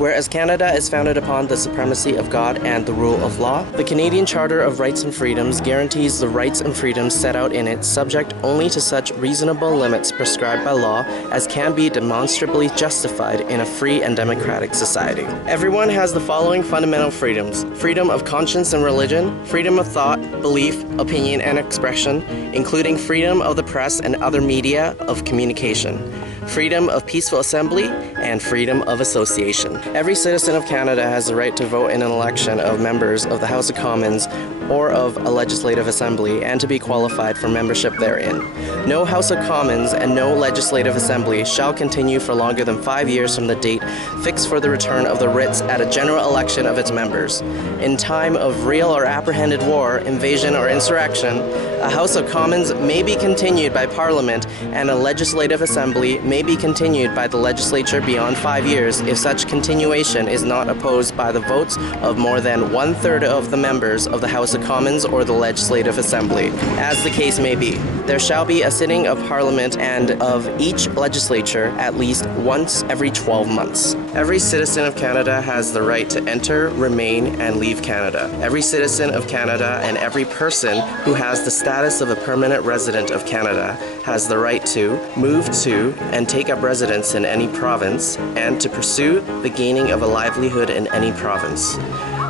Whereas Canada is founded upon the supremacy of God and the rule of law, the Canadian Charter of Rights and Freedoms guarantees the rights and freedoms set out in it, subject only to such reasonable limits prescribed by law as can be demonstrably justified in a free and democratic society. Everyone has the following fundamental freedoms: freedom of conscience and religion, freedom of thought, belief, opinion, and expression, including freedom of the press and other media of communication, freedom of peaceful assembly, and freedom of association. Every citizen of Canada has the right to vote in an election of members of the House of Commons or of a legislative assembly and to be qualified for membership therein. No House of Commons and no legislative assembly shall continue for longer than 5 years from the date fixed for the return of the writs at a general election of its members. In time of real or apprehended war, invasion, or insurrection, a House of Commons may be continued by Parliament and a legislative assembly may be continued by the legislature beyond 5 years if such continuation is not opposed by the votes of more than 1/3 of the members of the House of Commons or the Legislative Assembly. As the case may be, there shall be a sitting of Parliament and of each legislature at least once every 12 months. Every citizen of Canada has the right to enter, remain, and leave Canada. Every citizen of Canada and every person who has the status of a permanent resident of Canada has the right to move to and take up residence in any province and to pursue the gaining of a livelihood in any province.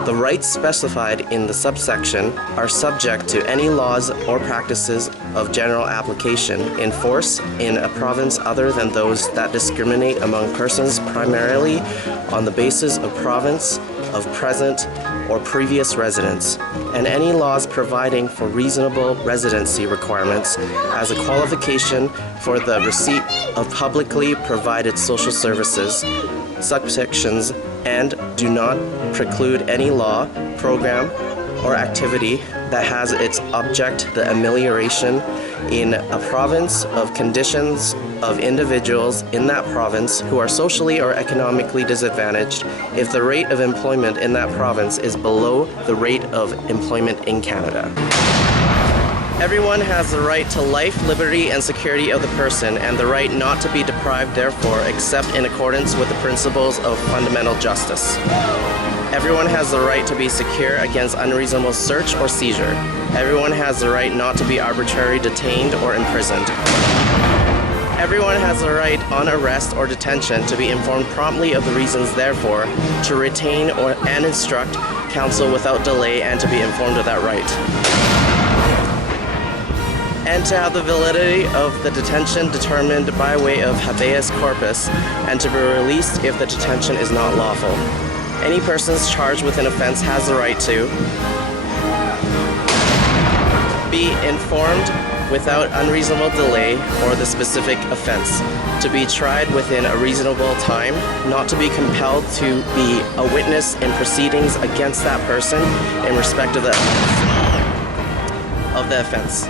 The rights specified in the subsection are subject to any laws or practices of general application in force in a province other than those that discriminate among persons primarily on the basis of province, of present or previous residence, and any laws providing for reasonable residency requirements as a qualification for the receipt of publicly provided social services, subsections, and do not preclude any law, program, or activity that has its object the amelioration in a province of conditions of individuals in that province who are socially or economically disadvantaged if the rate of employment in that province is below the rate of employment in Canada. Everyone has the right to life, liberty, and security of the person, and the right not to be deprived therefore, except in accordance with the principles of fundamental justice. Everyone has the right to be secure against unreasonable search or seizure. Everyone has the right not to be arbitrarily detained or imprisoned. Everyone has the right on arrest or detention to be informed promptly of the reasons therefor, to retain and instruct counsel without delay, and to be informed of that right. And to have the validity of the detention determined by way of habeas corpus, and to be released if the detention is not lawful. Any persons charged with an offense has the right to be informed without unreasonable delay or the specific offense, to be tried within a reasonable time, not to be compelled to be a witness in proceedings against that person in respect of the offense,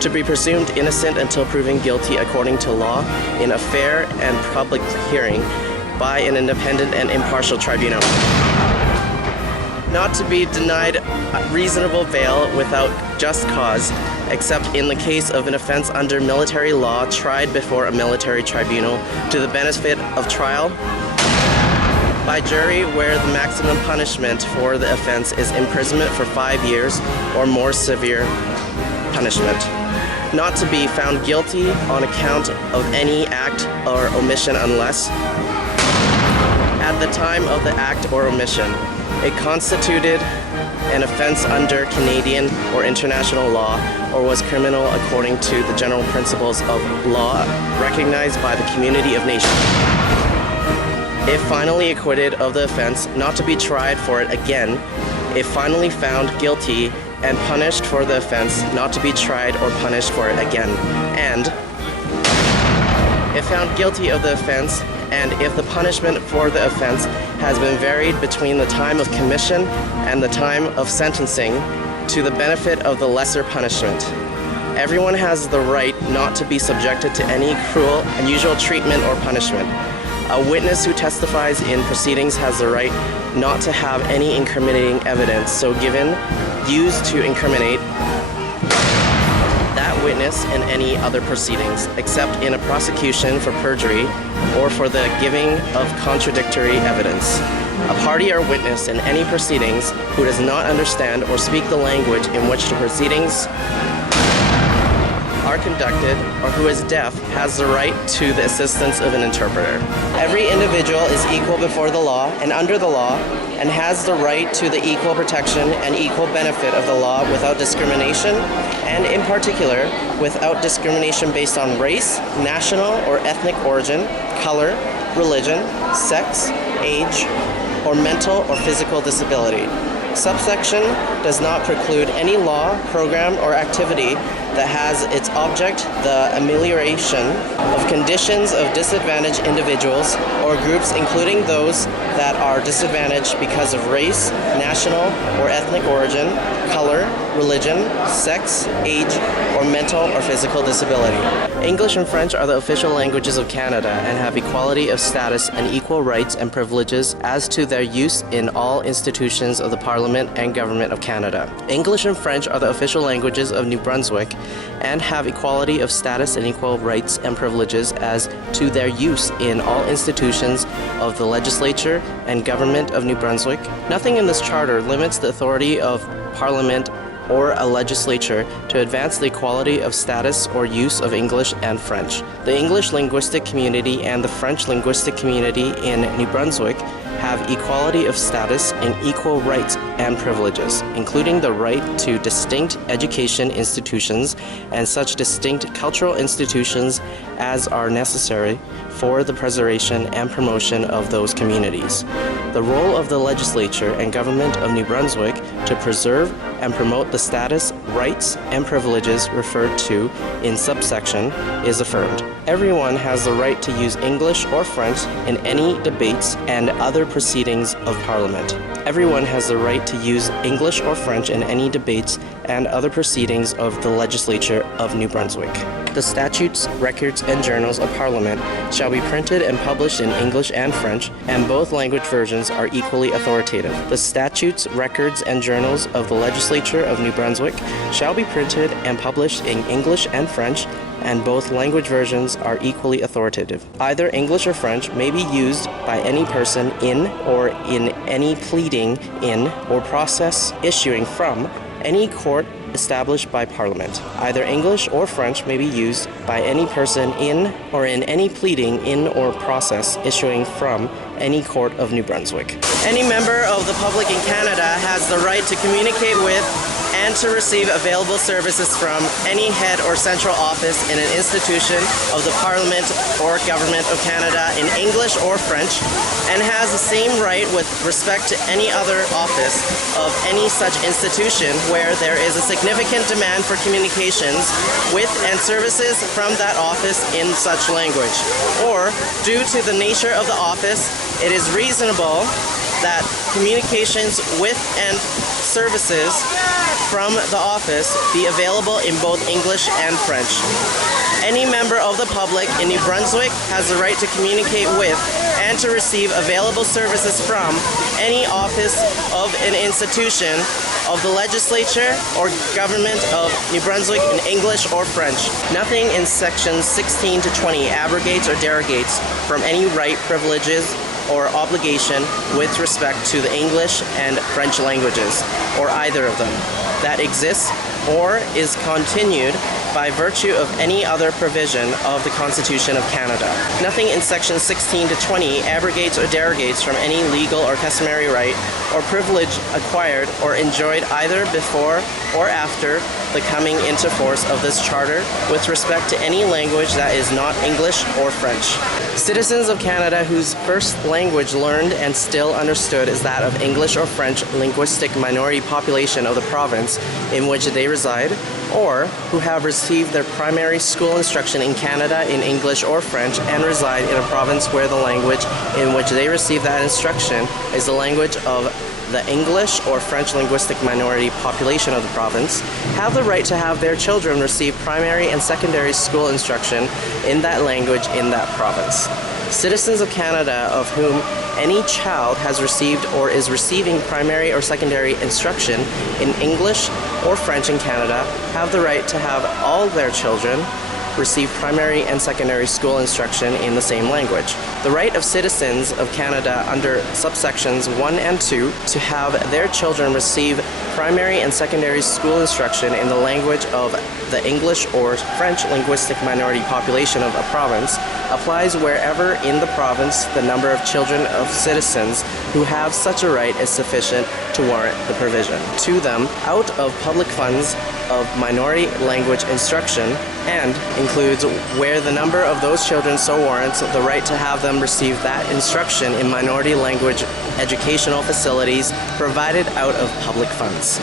to be presumed innocent until proven guilty according to law in a fair and public hearing by an independent and impartial tribunal, not to be denied reasonable bail without just cause, except in the case of an offense under military law tried before a military tribunal to the benefit of trial by jury where the maximum punishment for the offense is imprisonment for 5 years or more severe punishment. Not to be found guilty on account of any act or omission unless, at the time of the act or omission, it constituted an offense under Canadian or international law or was criminal according to the general principles of law recognized by the community of nations. If finally acquitted of the offense, not to be tried for it again. If finally found guilty and punished for the offense, not to be tried or punished for it again. And if found guilty of the offense, and if the punishment for the offense has been varied between the time of commission and the time of sentencing to the benefit of the lesser punishment. Everyone has the right not to be subjected to any cruel, unusual treatment or punishment. A witness who testifies in proceedings has the right not to have any incriminating evidence so given, used to incriminate that witness witness in any other proceedings, except in a prosecution for perjury or for the giving of contradictory evidence. A party or witness in any proceedings who does not understand or speak the language in which the proceedings are conducted or who is deaf has the right to the assistance of an interpreter. Every individual is equal before the law and under the law and has the right to the equal protection and equal benefit of the law without discrimination, and in particular without discrimination based on race, national or ethnic origin, color, religion, sex, age, or mental or physical disability. Subsection does not preclude any law, program, or activity that has its object the amelioration of conditions of disadvantaged individuals or groups, including those that are disadvantaged because of race, national or ethnic origin, color, religion, sex, age, or mental or physical disability. English and French are the official languages of Canada and have equality of status and equal rights and privileges as to their use in all institutions of the Parliament and Government of Canada. English and French are the official languages of New Brunswick and have equality of status and equal rights and privileges as to their use in all institutions of the legislature and government of New Brunswick. Nothing in this charter limits the authority of Parliament or a legislature to advance the equality of status or use of English and French. The English linguistic community and the French linguistic community in New Brunswick have equality of status and equal rights and privileges, including the right to distinct education institutions and such distinct cultural institutions as are necessary for the preservation and promotion of those communities. The role of the legislature and government of New Brunswick to preserve and promote the status, rights, and privileges referred to in subsection is affirmed. Everyone has the right to use English or French in any debates and other proceedings of Parliament. Everyone has the right to use English or French in any debates and other proceedings of the legislature of New Brunswick. The statutes, records, and journals of Parliament shall be printed and published in English and French, and both language versions are equally authoritative. The statutes, records, and journals of the legislature of New Brunswick shall be printed and published in English and French, and both language versions are equally authoritative. Either English or French may be used by any person in or in any pleading in or process issuing from any court established by Parliament. Either English or French may be used by any person in or in any pleading in or process issuing from any court of New Brunswick. Any member of the public in Canada has the right to communicate with and to receive available services from any head or central office in an institution of the Parliament or Government of Canada in English or French, and has the same right with respect to any other office of any such institution where there is a significant demand for communications with and services from that office in such language, or due to the nature of the office, it is reasonable that communications with and services from the office be available in both English and French. Any member of the public in New Brunswick has the right to communicate with and to receive available services from any office of an institution of the legislature or government of New Brunswick in English or French. Nothing in sections 16 to 20 abrogates or derogates from any right, privileges, or obligation with respect to the English and French languages, or either of them, that exists or is continued by virtue of any other provision of the Constitution of Canada. Nothing in sections 16 to 20 abrogates or derogates from any legal or customary right or privilege acquired or enjoyed either before or after the coming into force of this charter with respect to any language that is not English or French. Citizens of Canada whose first language learned and still understood is that of English or French linguistic minority population of the province in which they reside, or who have received their primary school instruction in Canada in English or French and reside in a province where the language in which they receive that instruction is the language of the English or French linguistic minority population of the province have the right to have their children receive primary and secondary school instruction in that language in that province. Citizens of Canada of whom any child has received or is receiving primary or secondary instruction in English or French in Canada have the right to have all their children receive primary and secondary school instruction in the same language. The right of citizens of Canada under subsections 1 and 2 to have their children receive primary and secondary school instruction in the language of the English or French linguistic minority population of a province applies wherever in the province the number of children of citizens who have such a right is sufficient to warrant the provision to them out of public funds of minority language instruction, and includes where the number of those children so warrants the right to have them receive that instruction in minority language educational facilities provided out of public funds.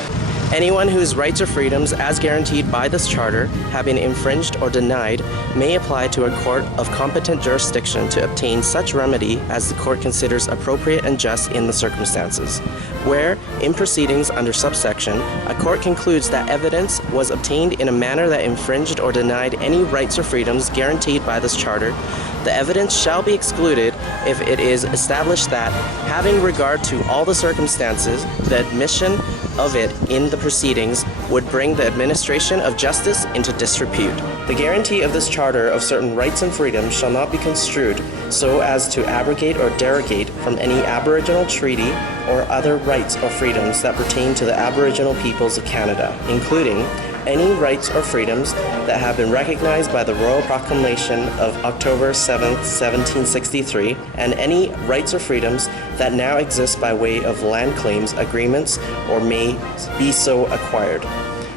Anyone whose rights or freedoms as guaranteed by this charter have been infringed or denied may apply to a court of competent jurisdiction to obtain such remedy as the court considers appropriate and just in the circumstances. Where, in proceedings under subsection, a court concludes that evidence was obtained in a manner that infringed or denied any rights or freedoms guaranteed by this charter, the evidence shall be excluded if it is established that, having regard to all the circumstances, the admission of it in the proceedings would bring the administration of justice into disrepute. The guarantee of this charter of certain rights and freedoms shall not be construed so as to abrogate or derogate from any Aboriginal treaty or other rights or freedoms that pertain to the Aboriginal peoples of Canada, including any rights or freedoms that have been recognized by the Royal Proclamation of October 7, 1763, and any rights or freedoms that now exist by way of land claims, agreements, or may be so acquired.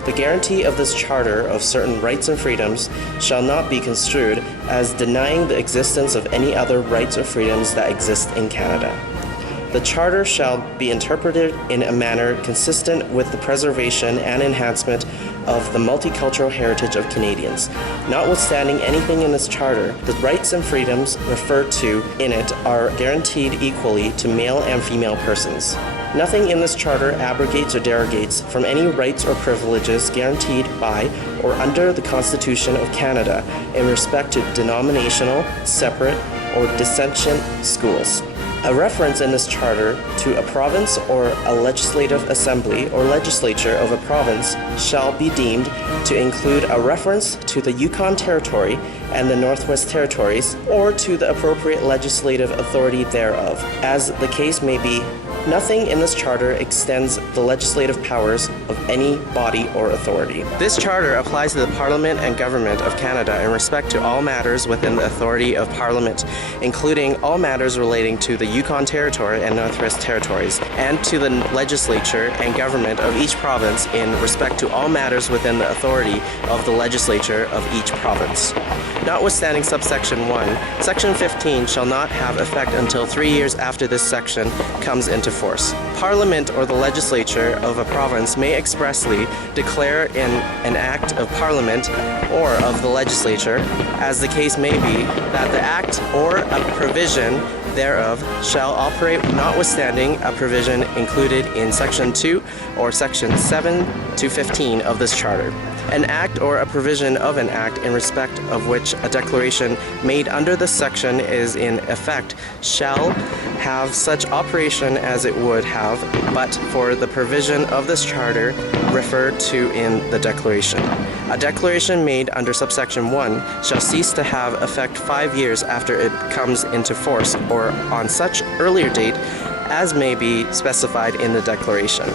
The guarantee of this charter of certain rights and freedoms shall not be construed as denying the existence of any other rights or freedoms that exist in Canada. The Charter shall be interpreted in a manner consistent with the preservation and enhancement of the multicultural heritage of Canadians. Notwithstanding anything in this Charter, the rights and freedoms referred to in it are guaranteed equally to male and female persons. Nothing in this Charter abrogates or derogates from any rights or privileges guaranteed by or under the Constitution of Canada in respect to denominational, separate, or dissentient schools. A reference in this charter to a province or a legislative assembly or legislature of a province shall be deemed to include a reference to the Yukon Territory and the Northwest Territories, or to the appropriate legislative authority thereof, as the case may be. Nothing in this charter extends the legislative powers of any body or authority. This charter applies to the Parliament and Government of Canada in respect to all matters within the authority of Parliament, including all matters relating to the Yukon Territory and Northwest Territories, and to the legislature and government of each province in respect to all matters within the authority of the legislature of each province. Notwithstanding subsection 1, section 15 shall not have effect until 3 years after this section comes into force. Parliament or the legislature of a province may expressly declare in an act of Parliament or of the legislature, as the case may be, that the act or a provision thereof shall operate notwithstanding a provision included in section 2 or section 7 to 15 of this charter. An act or a provision of an act in respect of which a declaration made under this section is in effect shall have such operation as it would have but for the provision of this charter referred to in the declaration. A declaration made under subsection 1 shall cease to have effect 5 years after it comes into force or on such earlier date as may be specified in the declaration.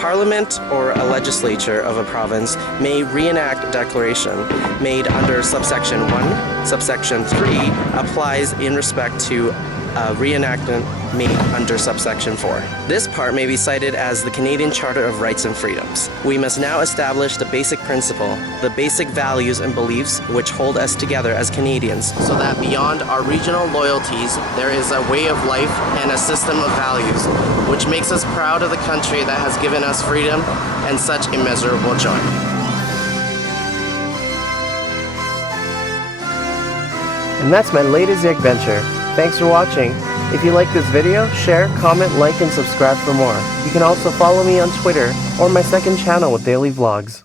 Parliament or a legislature of a province may reenact a declaration made under subsection 1. Subsection 3 applies in respect to a reenactment made under subsection 4. This part may be cited as the Canadian Charter of Rights and Freedoms. We must now establish the basic principle, the basic values and beliefs which hold us together as Canadians, so that beyond our regional loyalties, there is a way of life and a system of values which makes us proud of the country that has given us freedom and such immeasurable joy. And that's my latest YEGventure. Thanks for watching. If you like this video, share, comment, like, and subscribe for more. You can also follow me on Twitter or my second channel with daily vlogs.